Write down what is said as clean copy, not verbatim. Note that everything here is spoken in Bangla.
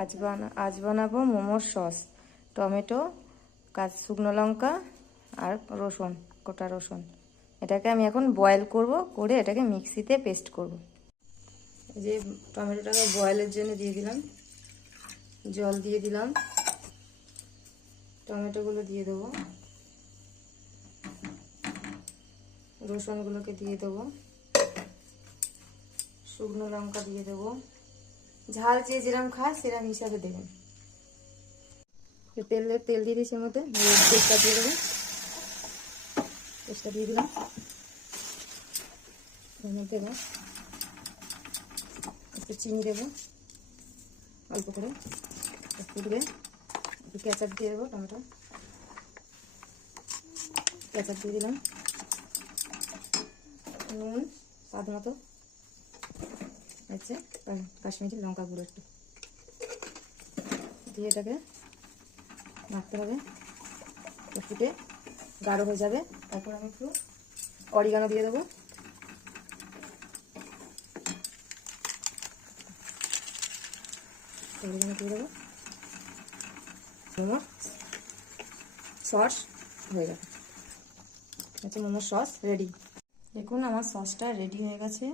আজ বানাবো মোমোর সস। টমেটো, শুকনো লঙ্কা আর রসুন, গোটা রসুন। এটাকে আমি এখন বয়েল করব, করে এটাকে মিক্সিতে পেস্ট করব। এই যে টমেটোটাকে বয়েলের জন্য দিয়ে দিলাম, জল দিয়ে দিলাম, টমেটোগুলো দিয়ে দেবো, রসুনগুলোকে দিয়ে দেবো, শুকনো লঙ্কা দিয়ে দেবো। ঝাল যে যেরকম খায় সেরকম হিসাবে দেবেন। তেল দিয়ে দিয়েছি, এর মধ্যে পেস্টটা দিয়ে দেবো, পেস্টটা দিয়ে দিলাম। এর মধ্যে একটু চিনি দেবো অল্প করে, ফুটবে। একটু কেচাপ দিয়ে দেবো, টমেটো কেচাপ দিয়ে দিলাম, নুন স্বাদ মতো, হচ্ছে কাশ্মীরি লঙ্কা গুঁড়ো একটু দিয়ে এটাকে মাখতে হবে। ফুটে গাঢ় হয়ে যাবে, তারপর আমি একটু অরিগানো দিয়ে দেবো। অরিগানো দিয়ে দেবো। মোমোর সস হয়ে গেছে, মোমোর সস রেডি। দেখুন আমার সসটা রেডি হয়ে গেছে।